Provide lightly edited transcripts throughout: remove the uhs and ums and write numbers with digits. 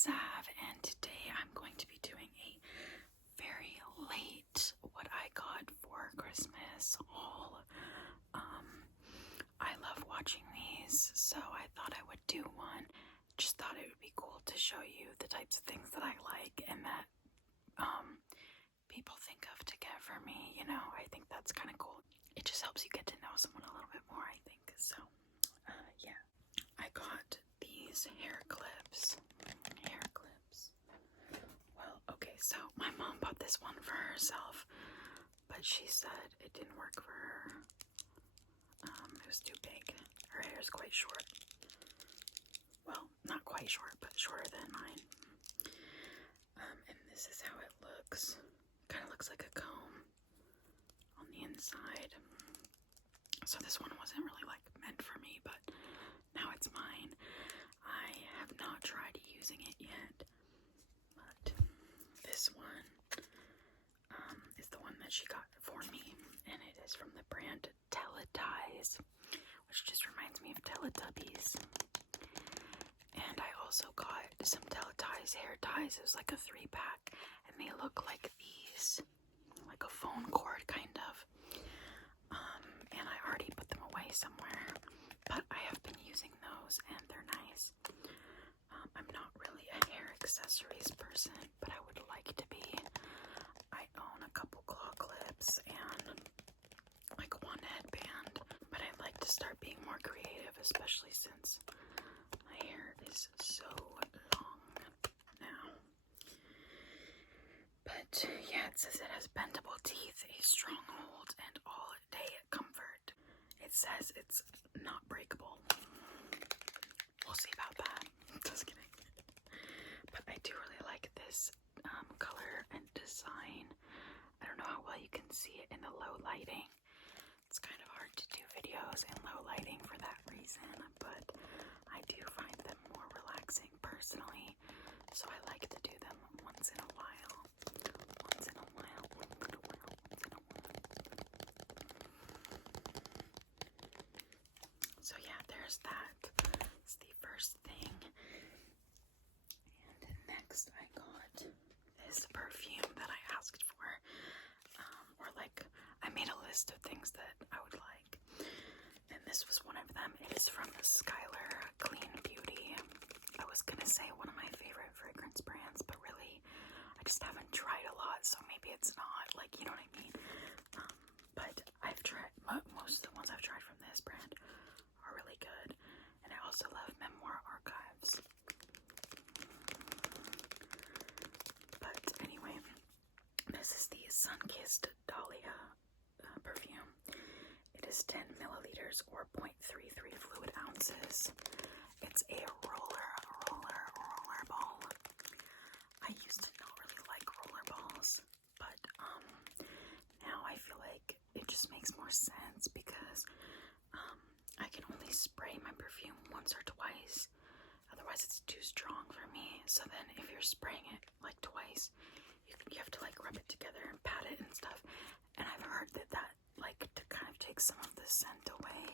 Sav, and today I'm going to be doing a very late what I got for Christmas haul. I love watching these, so I thought I would do one. Just thought it would be cool to show you the types of things that I like and that people think of to get for me. You know, I think that's kind of cool. It just helps you get to know someone a little bit more, I think. So, yeah. I got these hair clips. Well, okay, so my mom bought this one for herself, but she said it didn't work for her. It was too big. Her hair is quite short. Well, not quite short, but shorter than mine. And this is how it looks. Kind of looks like a comb on the inside. So this one wasn't really like meant for me, but now it's mine. I have not tried using it yet, but this one is the one that she got for me, and it is from the brand Teletubbies, which just reminds me of Teletubbies. And I also got some Teletubbies hair ties. It was like a 3-pack, and they look like these, like a phone cord kind of. And I already put them away somewhere, but I have been using those, and they're nice. I'm not really a hair accessories person, but I would like to be. I own a couple claw clips and like one headband, but I'd like to start being more creative, especially since my hair is so long now. But yeah, it says it has bendable teeth, a strong hold, and all-day comfort. It says it's not breakable. We'll see about that. Just kidding. But I do really like this color and design. I don't know how well you can see it in the low lighting. It's kind of hard to do videos in low lighting for that reason, but I do find them more relaxing personally, so I like to do them once in a while. So yeah, there's that. It's the first thing. And next I got this perfume that I asked for. Or like, I made a list of things that I would like. And this was one of them. It is from Skylar Clean Beauty. I was gonna say one of my favorite fragrance brands, but really, I just haven't tried a lot, so maybe it's not, like, you know what I mean? But I've tried, most of the ones I've tried from this brand are really good. And I also love Memoir Archives. But anyway, this is the Sunkissed Dahlia perfume. It is 10 milliliters or 0.33 fluid ounces. It's a roller ball. I used to not really like roller balls, but now I feel like it just makes more sense because I can only spray my perfume once or twice. Otherwise it's too strong for me. So then if you're spraying it like twice, you have to like rub it together and pat it and stuff. And I've heard that like to kind of take some of the scent away.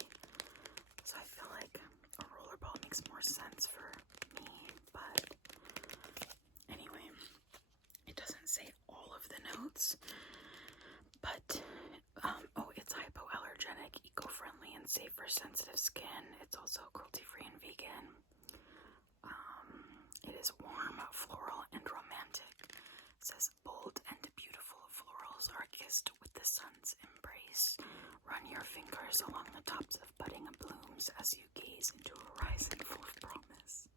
So I feel like a roller ball makes more sense for me. But anyway, it doesn't say all of the notes. But it's hypoallergenic, eco-friendly, and safe for sensitive skin. It's also cruelty-free and vegan. It is warm, floral, and romantic. It says bold and beautiful florals are kissed with the sun's embrace. Run your fingers along the tops of budding blooms as you gaze into a horizon full of promise.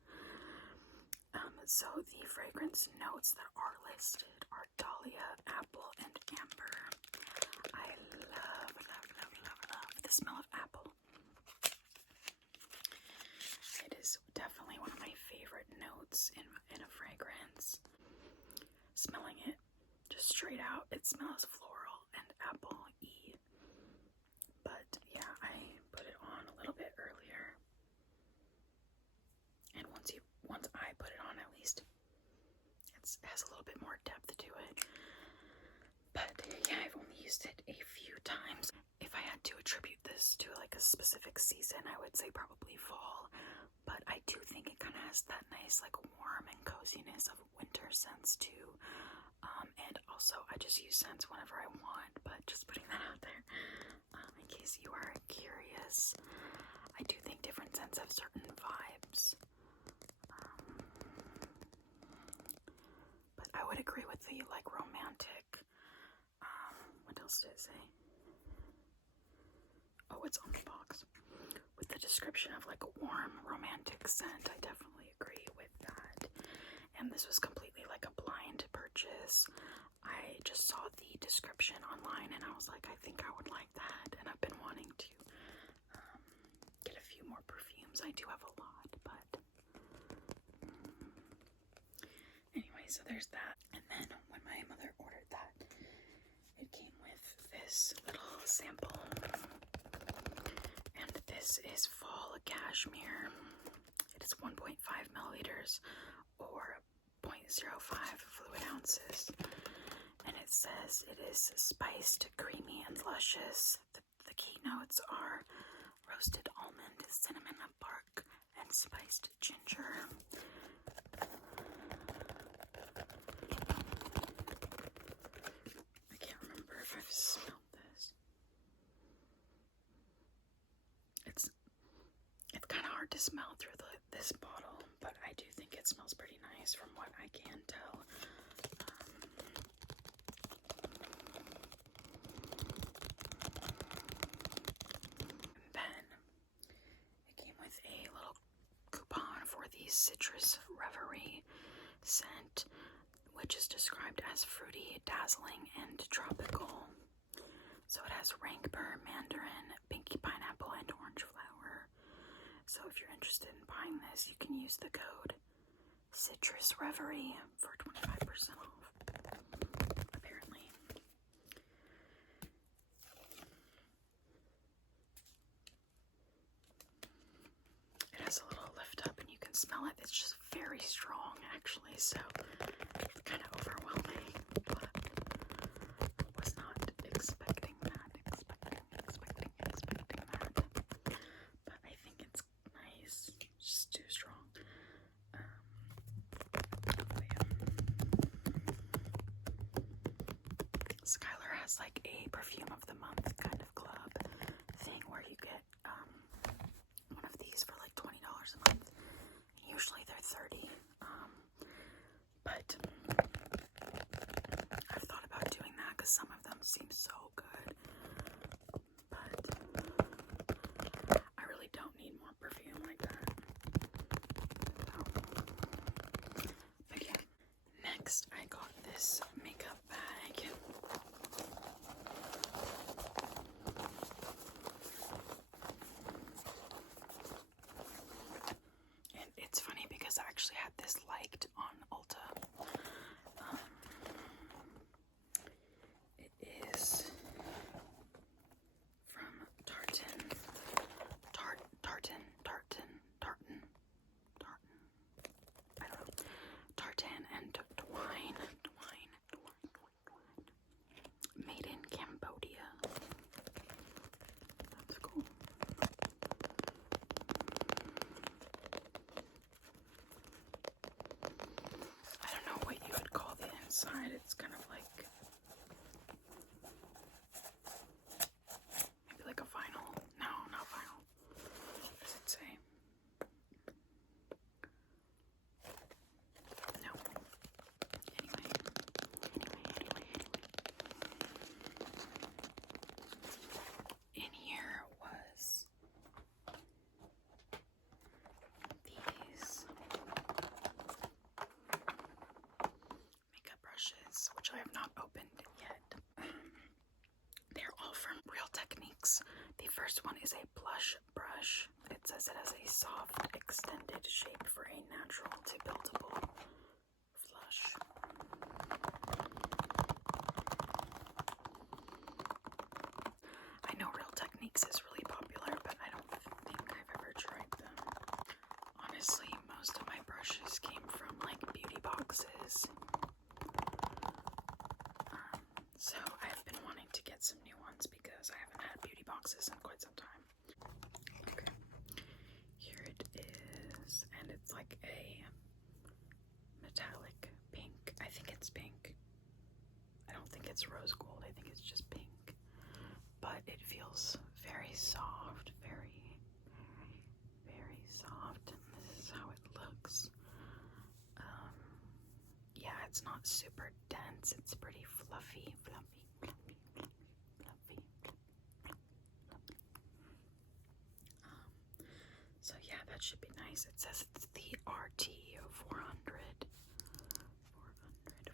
So the fragrance notes that are listed are dahlia, apple, and amber. I love the smell of apple. It is definitely one of my favorite notes in a fragrance. Smelling it just straight out, it smells floral and apple-y. But yeah, I put it on a little bit earlier. And once I put it on, at least it has a little bit more depth to it. But yeah, I've only used it a few times. If I had to attribute this to like a specific season, I would say probably fall. But I do think it kind of has that nice like warm and coziness of winter scents too. And also I just use scents whenever I want, but just putting that out there in case you are curious. I do think different scents have certain vibes. But I would agree with the like romantic. What else did it say? Oh, it's on the box. With the description of like a warm romantic scent, I definitely agree with that. And this was completely like a blind purchase. I just saw the description online and I was like, I think I would like that. And I've been wanting to get a few more perfumes. I do have a lot, but anyway, so there's that. And then when my mother ordered that, it came with this little sample. And this is Fall Cashmere. It is 1.5 milliliters or 0.05 fluid ounces. And it says it is spiced, creamy, and luscious. The key notes are roasted almond, cinnamon bark, and spiced ginger. I can't remember if I've smelled this. It's kind of hard to smell through this bottle, but I do think it smells pretty nice from what I can tell. Then it came with a little coupon for the Citrus Reverie scent, which is described as fruity, dazzling, and tropical. So it has rankbur, mandarin, pinky pineapple, and orange flower. So if you're interested in buying this, you can use the code Citrus Reverie for 25% off, apparently. It has a little lift up and you can smell it. It's just very strong actually, so it's kind of overwhelming, but I was not expecting that. But I think it's nice. It's just too strong. Skylar has like a perfume of the month kind of club thing where you get one of these for like $20 a month. Usually they're $30. But I've thought about doing that because some of them seem so good. But I really don't need more perfume like that. But yeah. Next, I got this makeup bag. And it's funny because I actually had this liked on Ulta. It is from Tartan. I don't know. Tartan and Twine. Made in Cambodia. That's cool. I don't know what you would call the inside. It's kind of like maybe like a vinyl. No, not vinyl. What does it say? No. Anyway. In here was these makeup brushes, which I have not opened yet. They're all from Real Techniques. The first one is a blush brush. It says it has a soft, extended shape for a natural to buildable flush. I know Real Techniques is really popular, but I don't think I've ever tried them. Honestly, most of my brushes came from like beauty boxes. So I've been wanting to get some new ones because I haven't had beauty boxes in quite some time. Okay, here it is. this, and it's like a metallic pink. I think it's pink. I don't think it's rose gold. I think it's just pink. But it feels very soft, very, very soft. And this is how it looks. Yeah, it's not super dense. It's pretty fluffy, fluffy, fluffy, fluffy, fluffy. So yeah, that should be nice. It says it's the RT 400. 400.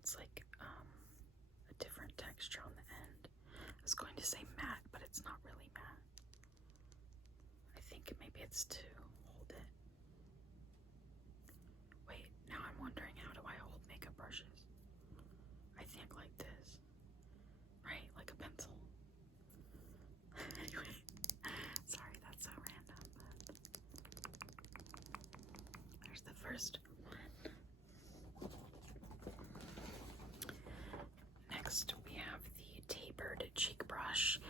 It's like a different texture on the end. I was going to say matte, but it's not really matte. I think maybe it's to hold it. Wait, now I'm wondering, how do I hold makeup brushes? I think like this. Right? Like a pencil. Anyway, sorry, that's so random, but there's the first one. Next, we have the tapered cheek brush,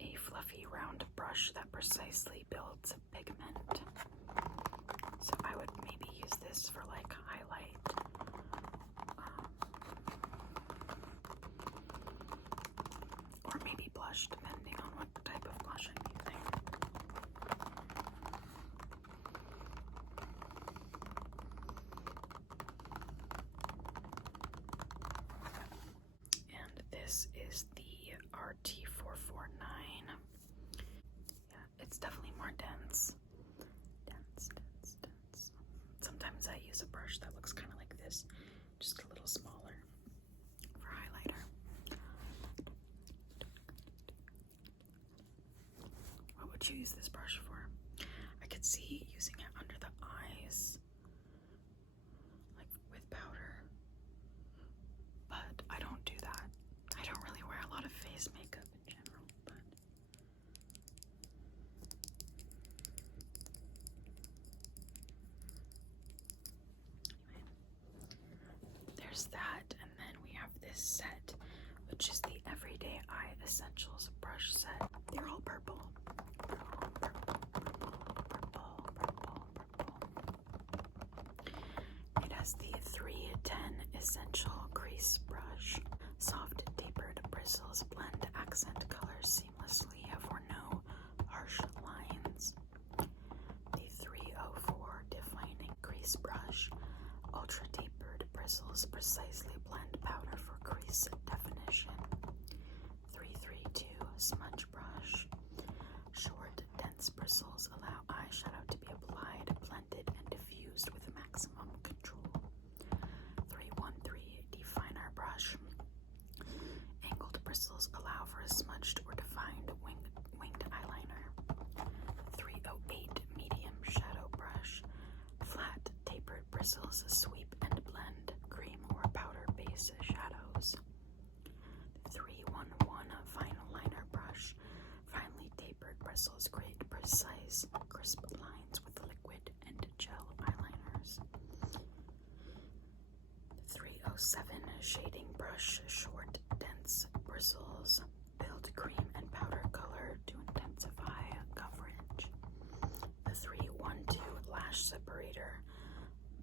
a fluffy round brush that precisely builds pigment. So I would maybe use this for like highlight. Or maybe blush, depending on what type of blush I'm using. And this is the RT449. Yeah, it's definitely more dense. Dense. Sometimes I use a brush that looks kind of like this, just a little smaller for highlighter. What would you use this brush for? I could see using it under the eyes, like with powder, but I don't do that. I don't really wear a lot of face makeup in general, but anyway, there's that, and then we have this set, which is the Everyday Eye Essentials brush set. They're all purple. It has the 310 Essential Crease Brush. Soft tapered bristles blend accent colors seamlessly for no harsh lines. The 304 Defining Crease Brush. Ultra tapered bristles precisely blend powder for crease definition. 332 Smudge Brush. Short, dense bristles allow eyeshadow to be applied, blended, and diffused with maximum control. 313 Definer Brush. Angled bristles allow for a smudged or defined winged eyeliner. 308 Medium Shadow Brush. Flat, tapered bristles sweep and blend cream or powder base shadows. 311 Fine Liner Brush. Finely tapered bristles create precise, crisp lines with liquid and gel eyeliners. 307 Shading Brush. Short, dense bristles build cream and powder color to intensify coverage. The 312 Lash Separator.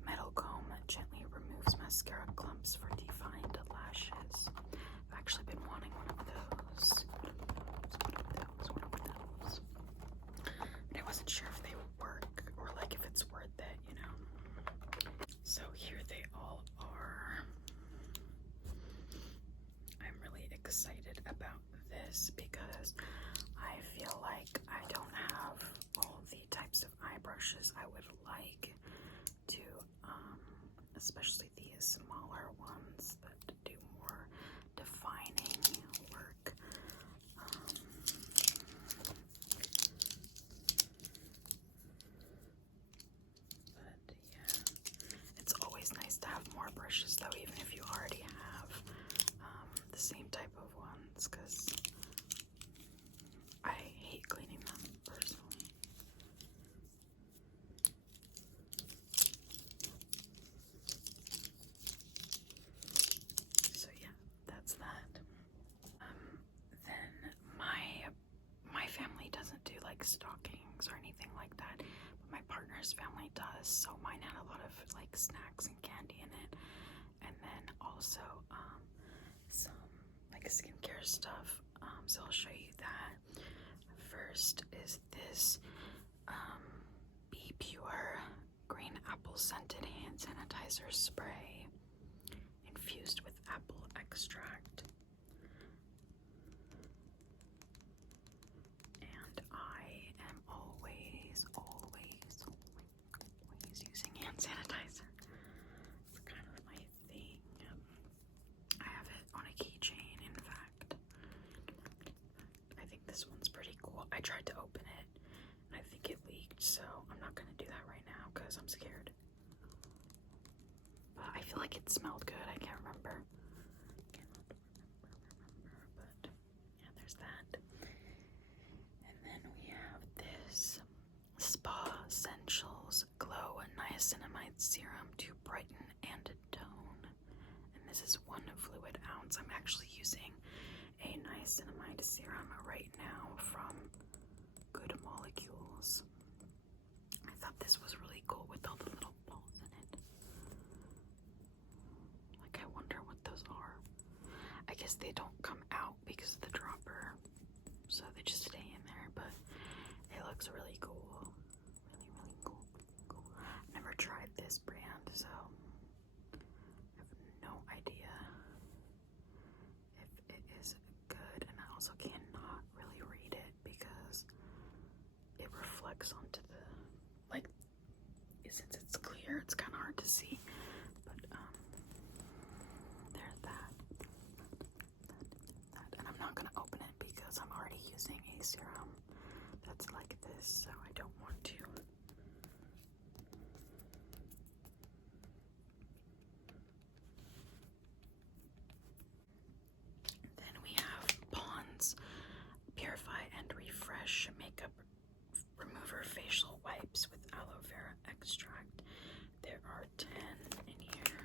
Metal comb gently removes mascara clumps for defined lashes. I've actually been wanting one of those. But I wasn't sure if they would work or like if it's worth it, you know. So here they all are. I'm really excited about this because I feel like I don't have all the types of eye brushes I would like to, especially the smaller ones that do more defining work. But yeah, it's always nice to have more brushes though, even if you already have the same type of ones, because I hate cleaning them personally. stockings or anything like that. But my partner's family does, so mine had a lot of like snacks and candy in it. And then also some like skincare stuff. So I'll show you that. First is this Be Pure green apple scented hand sanitizer spray infused with apple extract. And I am always using hand sanitizer. It's kind of my thing. I have it on a keychain, in fact. I think this one's pretty cool. I tried to open it, and I think it leaked, so I'm not going to do that right now because I'm scared. But I feel like it smelled good. I can't remember. But yeah, there's that. And then we have this Spa Essentials Glow Niacinamide Serum to brighten and tone. And this is 1 fluid ounce. I'm actually using a niacinamide serum right now from Good Molecules. I thought this was really cool with all the little balls in it. Like, I wonder what those are. I guess they don't come out because of the dropper, so they just stay in there, but it looks really cool. Really cool. I've never tried this brand, so I have no idea if it is good, and I also cannot really read it because it reflects onto the, like, since it's clear, it's kind of hard to see, but there's that, and I'm not going to open it because I'm already using a serum that's like this, so I don't want to. Then we have Pond's Purify and Refresh Makeup Remover Facial Wipes with Aloe Vera Extract. There are 10 in here.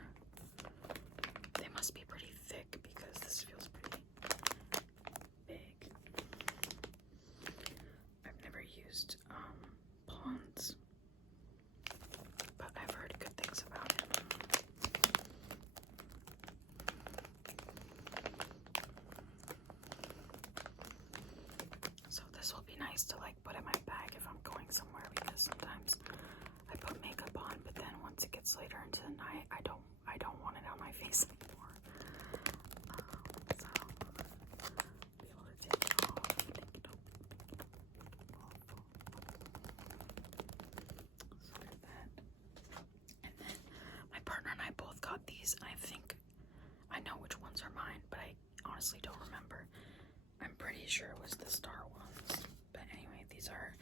They must be pretty thick because this feels pretty big. I've never used Pond's, but I've heard good things about it. So this will be nice to like put in my bag if I'm going somewhere, because sometimes I put makeup on, but then once it gets later into the night, I don't want it on my face anymore. So be able to take it off, So there's that. And then my partner and I both got these, and I think I know which ones are mine, but I honestly don't remember. I'm pretty sure it was the star ones. But anyway, these are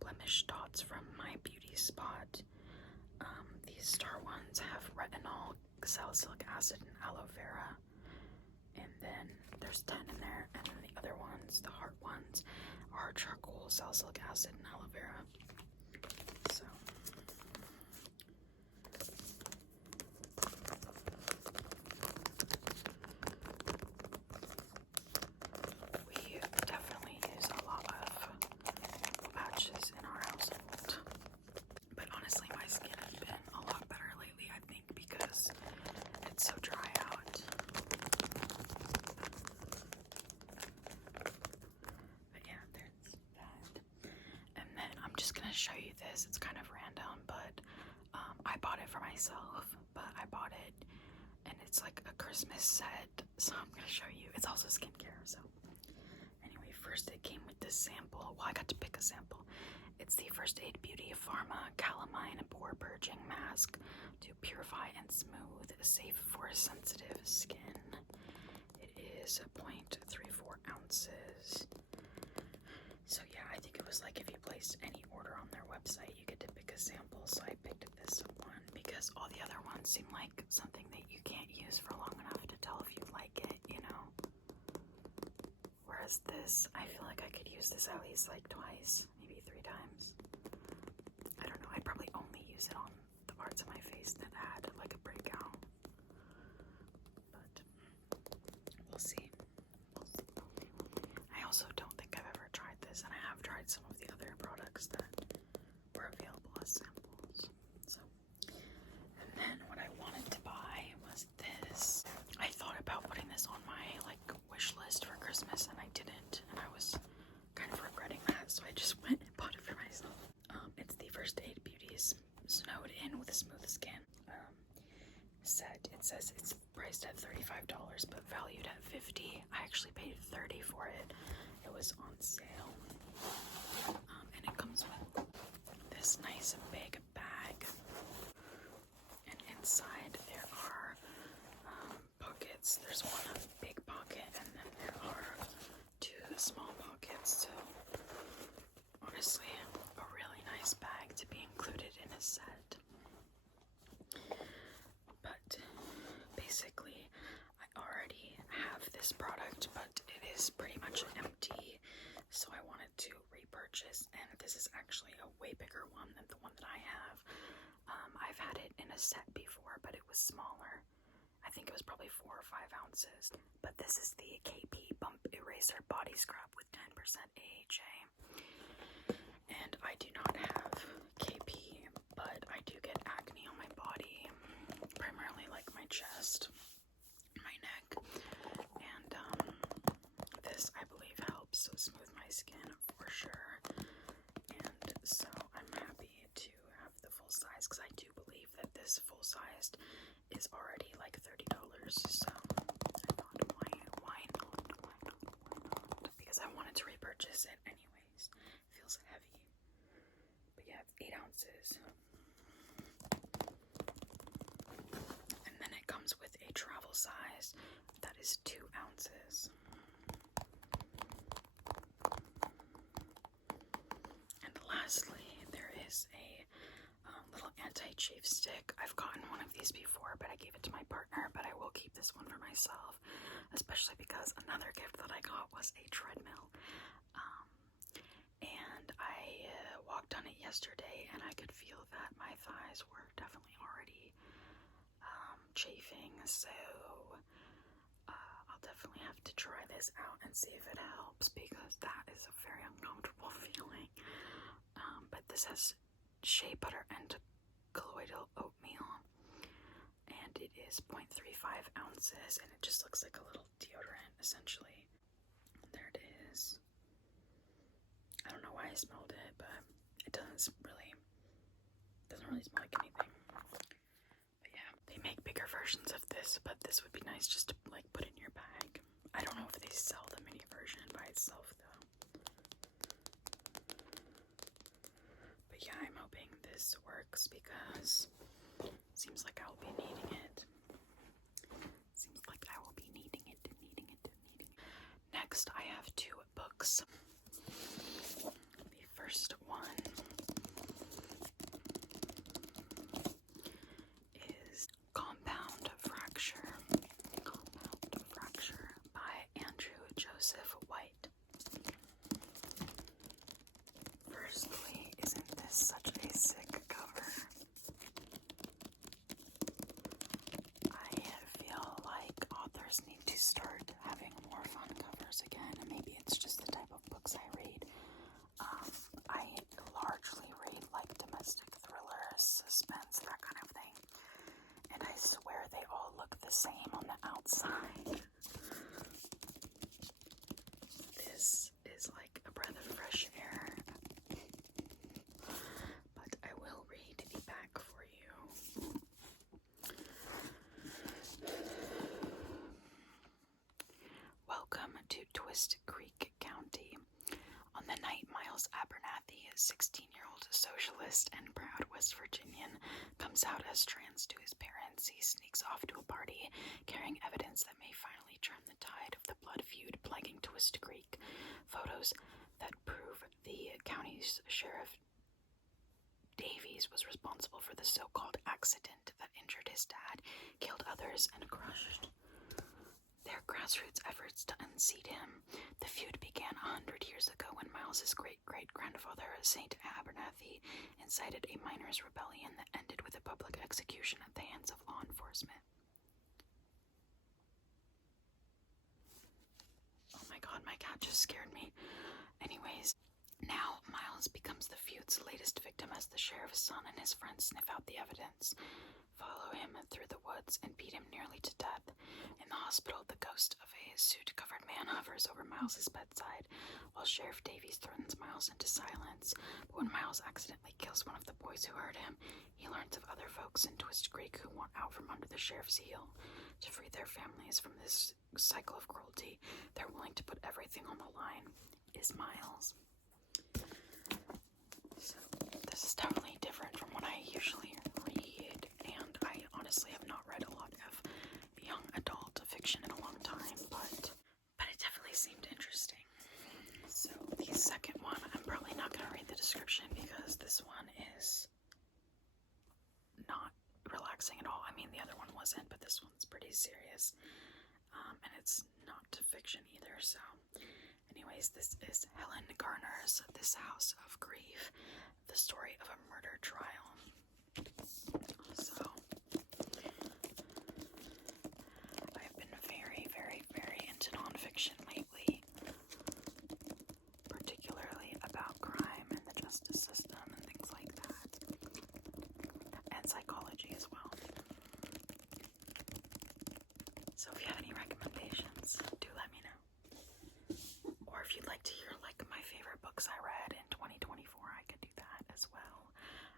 blemish dots from My Beauty Spot. These star ones have retinol, salicylic acid, and aloe vera. And then there's 10 in there. And then the other ones, the heart ones, are charcoal, salicylic acid, and aloe vera. So we definitely use a lot of patches in our household. But honestly, my skin has been a lot better lately, I think, because it's so dry out. But yeah, there's that. And then I'm just gonna show you this. It's kind of random, but I bought it for myself, but I bought it and it's like a Christmas set, so I'm gonna show you. It's also skincare, so anyway, first it came with this sample. Well, I got to pick a sample. It's the First Aid Beauty Pharma Calamine Pore Purging Mask to purify and smooth, safe for sensitive skin. It is 0.34 ounces. So yeah, I think it was like if you placed any order on their website, you get to pick a sample. So I picked this one because all the other ones seem like something that you can't use for long enough to tell if you like it, you know? Whereas this, I feel like I could use this at least like twice, maybe 3 times. I don't know, I'd probably only use it on the parts of my face that had like a breakout. But we'll see. I also don't think I've ever tried this, and I have tried some of the other products. products that were available as samples. So, and then what I wanted to buy was this. I thought about putting this on my wish list for Christmas, and I didn't, and I was kind of regretting that, so I just went and bought it for myself. It's the First Aid Beauty's Snowed In with a Smooth Skin set. It says it's priced at $35 but valued at $50. I actually paid $30 for it. It was on sale. And it comes with this nice big bag. And inside there are pockets. There's one big pocket and then there are two small pockets. So honestly, a really nice bag to be included in a set. But basically, I already have this product, but it is pretty much empty, so I wanted to repurchase, and this is actually a way bigger one than the one that I have. I've had it in a set before, but it was smaller. I think it was probably 4 or 5 ounces, but this is the KP Bump Eraser Body Scrub with 10% AHA, and I do not have KP, but I do get acne on my body, primarily my chest, my neck, and this I believe helps smooth my skin for sure, and so I'm happy to have the full size, because I do believe that this full sized is already $30, so I thought why not, because I wanted to repurchase it anyways. It feels heavy, but yeah, it's 8 ounces. And then it comes with a travel size that is 2 ounces. And lastly, there is a little anti-chafe stick. I've gotten one of these before, but I gave it to my partner, but I will keep this one for myself, especially because another gift that I got was a treadmill. And I walked on it yesterday, and I could feel that my thighs were definitely already chafing, so I'll definitely have to try this out and see if it helps, because that is a very uncomfortable feeling. But this has shea butter and colloidal oatmeal, and it is 0.35 ounces, and it just looks like a little deodorant essentially. There it is. I don't know why I smelled it, but it doesn't really smell like anything. But yeah, they make bigger versions of this, but this would be nice just to put in your bag. I don't know if they sell the mini version by itself though. But yeah, I'm hoping this works, because it seems like I'll be needing it. Next, I have 2 books. The first one is Compound Fracture by Andrew Joseph White. Firstly, isn't this such a sick cover? I feel like authors need to start having more fun covers again, and maybe it's just the type of books I read. I largely read domestic thrillers, suspense, that kind of thing, and I swear they all look the same on the outside. This is like a breath of fresh air, but I will read the back for you. Welcome to Twist Creek County. On the night Miles Abernathy, a 16-year-old socialist and proud West Virginian, comes out as trans to his parents, he sneaks off to a party, carrying evidence that may finally turn the tide of the blood feud plaguing Twist Creek. Photos that prove the county's sheriff Davies was responsible for the so-called accident that injured his dad, killed others, and crushed their grassroots efforts to unseat him. The feud began 100 years ago when Miles's great-great-grandfather, St. Abernathy, incited a miners' rebellion that ended with a public execution at the hands of law enforcement. Oh my god, my cat just scared me. Anyways, now Miles Miles becomes the feud's latest victim as the sheriff's son and his friends sniff out the evidence, follow him through the woods, and beat him nearly to death. In the hospital, the ghost of a suit-covered man hovers over Miles's bedside, while Sheriff Davies threatens Miles into silence. But when Miles accidentally kills one of the boys who hurt him, he learns of other folks in Twist Creek who want out from under the sheriff's heel. To free their families from this cycle of cruelty, they're willing to put everything on the line. Is Miles. So, this is definitely different from what I usually read, and I honestly have not read a lot of young adult fiction in a long time, but it definitely seemed interesting. So, the second one, I'm probably not going to read the description because this one is not relaxing at all. I mean, the other one wasn't, but this one's pretty serious, and it's not fiction either, so anyways, this is Helen Garner's This House of Grief, the story of a murder trial. So, I've been very, very, very into nonfiction lately, particularly about crime and the justice system and things like that, and psychology as well. So if you have any recommendations, do let me know. Or if you'd like to hear like my favorite books I read in 2024, I could do that as well.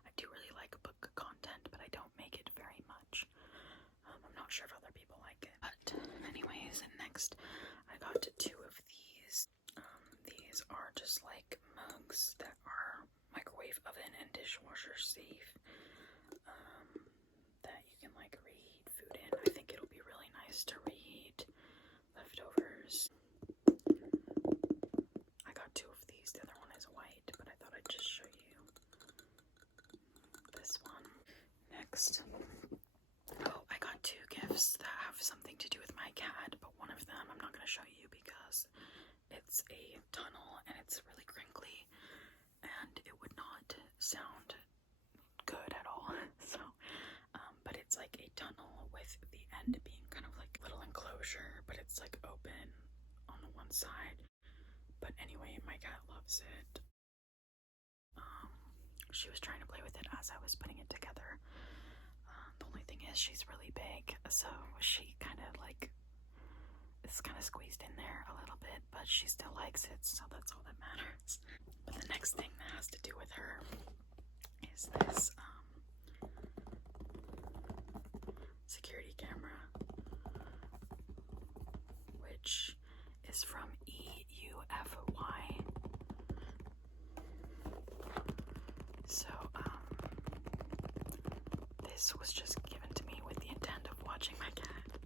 I do really like book content, but I don't make it very much. I'm not sure if other people like it. But anyways, next I got two of these. These are just like mugs that are microwave oven and dishwasher safe. That you can like reheat food in. I think it'll be really nice to reheat leftovers. I got two of these. The other one is white, but I thought I'd just show you this one. Next. Oh, I got two gifts that have something to do with my cat, but one of them I'm not going to show you because it's a tunnel and it's really crinkly and it would not sound good at all. So, but it's like a tunnel with the end being kind of like a little enclosure, but it's like open on the one side. But anyway, my cat loves it. She was trying to play with it as I was putting it together. The only thing is she's really big, so she kind of like is kind of squeezed in there a little bit, but she still likes it, so that's all that matters. But the next thing that has to do with her is this security camera, which is from EUFY. So, this was just given to me with the intent of watching my cat.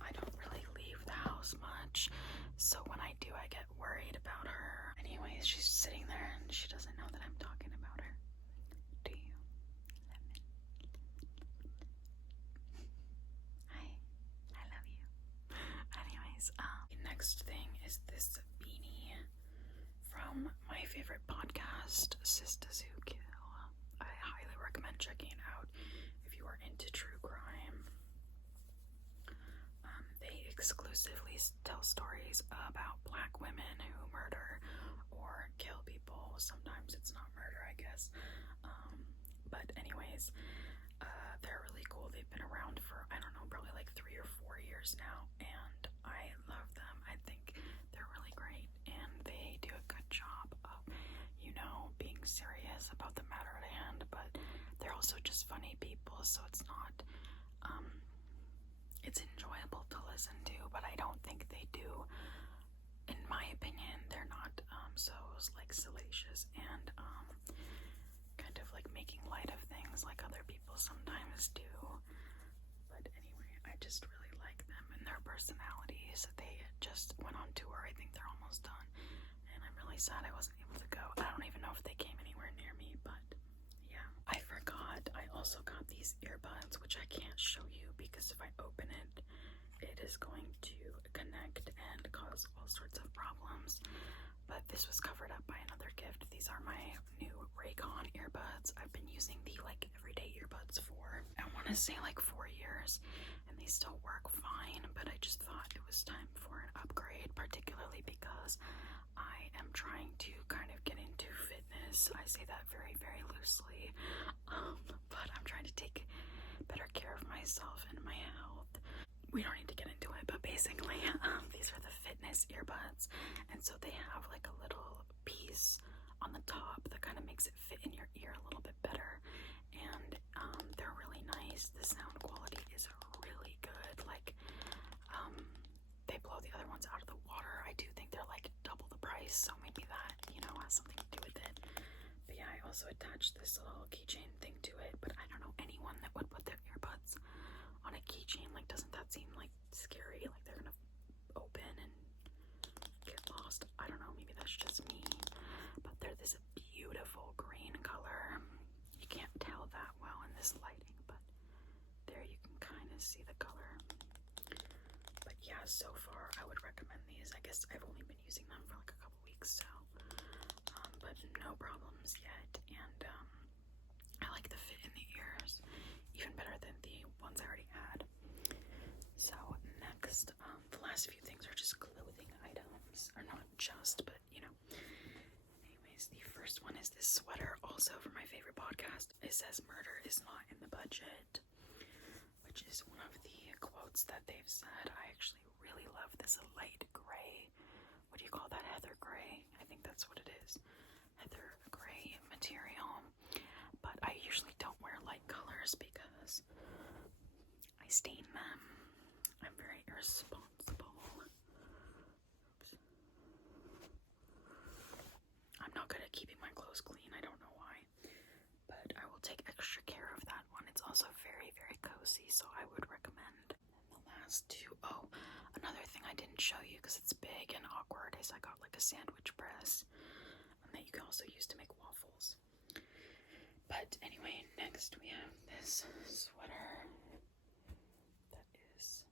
I don't really leave the house much, so when I do, I get worried about her. Anyways, she's sitting there and she doesn't know that I'm talking about her. Do you? Hi, I love you. Anyways, the next thing is this beanie from my favorite podcast, Sisters Who Kill. I highly recommend checking it out if you are into true crime. They exclusively tell stories about Black women who murder or kill people. Sometimes it's not murder, I guess. But anyways, they're really cool. They've been around for, I don't know, probably like 3 or 4 years now, and I love them. I think they're really great, and they do a good job of, being serious about the matter at hand, but they're also just funny people, so it's not, it's enjoyable to listen to, but I don't think they do, in my opinion, they're not, so like salacious and, kind of like making light of things like other people sometimes do. But anyway, I just really like them and their personalities. They just went on tour. I think they're almost done, and I'm really sad I wasn't able to go. I don't even know if they came anywhere near me, but yeah. I forgot I also got these earbuds, which I can't show you because if I open it, it is going to connect and cause all sorts of problems. But this was covered up by another gift. These are my new Raycon earbuds. I've been using the like everyday earbuds for, I want to say like 4 years, and they still work fine, but I just thought it was time for an upgrade, particularly because I am trying to kind earbuds. I say that very, very loosely. But I'm trying to take better care of myself and my health. We don't need to get into it, but basically, these are the fitness earbuds, and so they have like a little piece on the top that kind of makes it fit in your ear a little bit better, and they're really nice. The sound quality is really good. Like, they blow the other ones out of the water. I do think they're like double the price, so maybe that, you know, has something to do with it. But yeah, I also attached this little keychain thing to it, but I don't know anyone that would put their earbuds on a keychain. Like, doesn't that seem like scary? Like they're gonna open and get lost. I don't know, maybe that's just me. But they're this beautiful green color. You can't tell that well in this lighting, but there you can kind of see the color. But yeah, so far I would recommend these. I guess I've only been using them for like a couple weeks, so but no problems yet. And I like the fit in the ears even better than the ones I already had. So next, the last few things are just clothing items, or not just, but you know. Anyways, the first one is this sweater, also from my favorite podcast. It says "Murder is not in the budget," which is one of the quotes that they've said. I actually really love this light gray. What do you call that? Heather gray? I think that's what it is. Heather gray material. But I usually don't wear light colors because I stain them. I'm very irresponsible. Oops. I'm not good at keeping my clothes clean. I don't know why. But I will take extra care of that one. It's also very, very cozy, so I would recommend. And the last two, oh, another thing I didn't show you because it's big and awkward is I got like a sandwich press that you can also use to make waffles. But anyway, next we have this sweater that is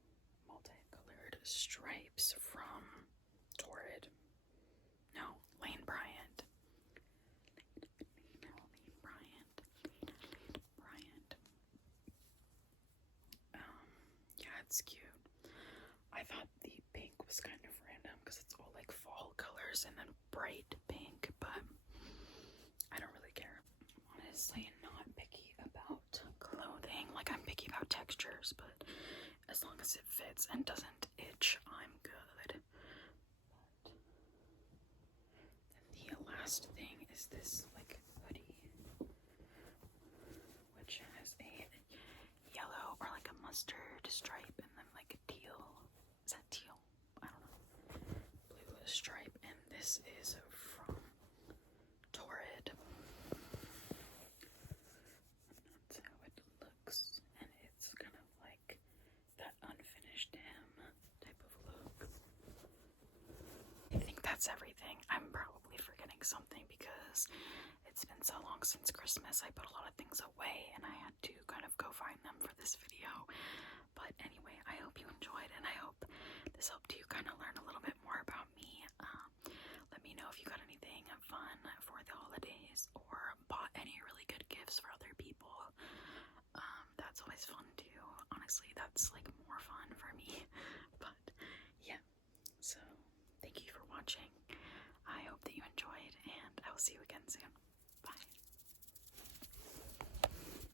multicolored stripes from Torrid. No, Lane Bryant. Lane Bryant. Yeah, it's cute. I thought the pink was kind of random because it's all like fall colors and then bright pink, but I don't really care. I'm honestly not picky about clothing. Like, I'm picky about textures, but as long as it fits and doesn't itch, I'm good. But then the last thing is this like hoodie, which has a yellow or like a mustard stripe and then like a teal. Is that teal? I don't know. Blue stripe, and this is from Torrid. That's how it looks, and it's kind of like that unfinished hem type of look. I think that's everything. I'm probably forgetting something because it's been so long since Christmas. I put a lot of things away and I had to kind of go find them for this video. But anyway, I hope you enjoyed, and I hope this helped you kind of learn a little bit more about me. Let me know if you got anything fun for the holidays or bought any really good gifts for other people. That's always fun too. Honestly, that's like more fun for me. But yeah, so thank you for watching.